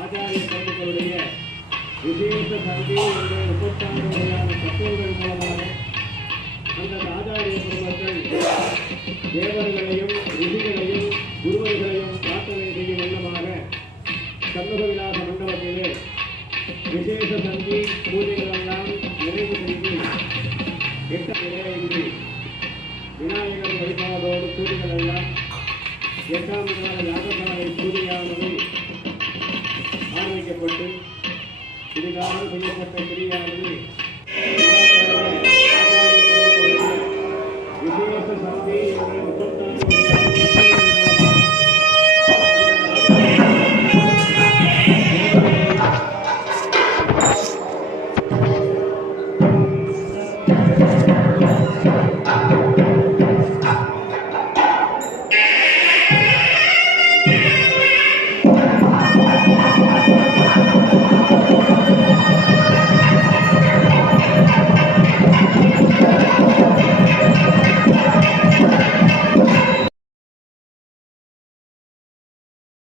ஆச்சாரிய பிரபுக்களுடைய விசேஷ சந்தி என்ற 36 வகையான தத்துவங்கள் மூலமாக அந்த ஆச்சாரிய பிரபுக்கள் தேவர்களையும் ரிஷிகளையும் குருவர்களையும் பிரார்த்தனை செய்யும் வண்ணமாக சண்முக விலாச மண்டபத்திலே விசேஷ சந்தி பூஜைகளெல்லாம் நிறைவு செய்து 8 விநாயகர் வழிபாடோடு பூஜைகள் எல்லாம் 8ஆம் நாள் யாகசாலை பூஜையானது ஆரம்பிக்கப்பட்டு இதுகாலம் செய்யப்பட்ட கிரியானது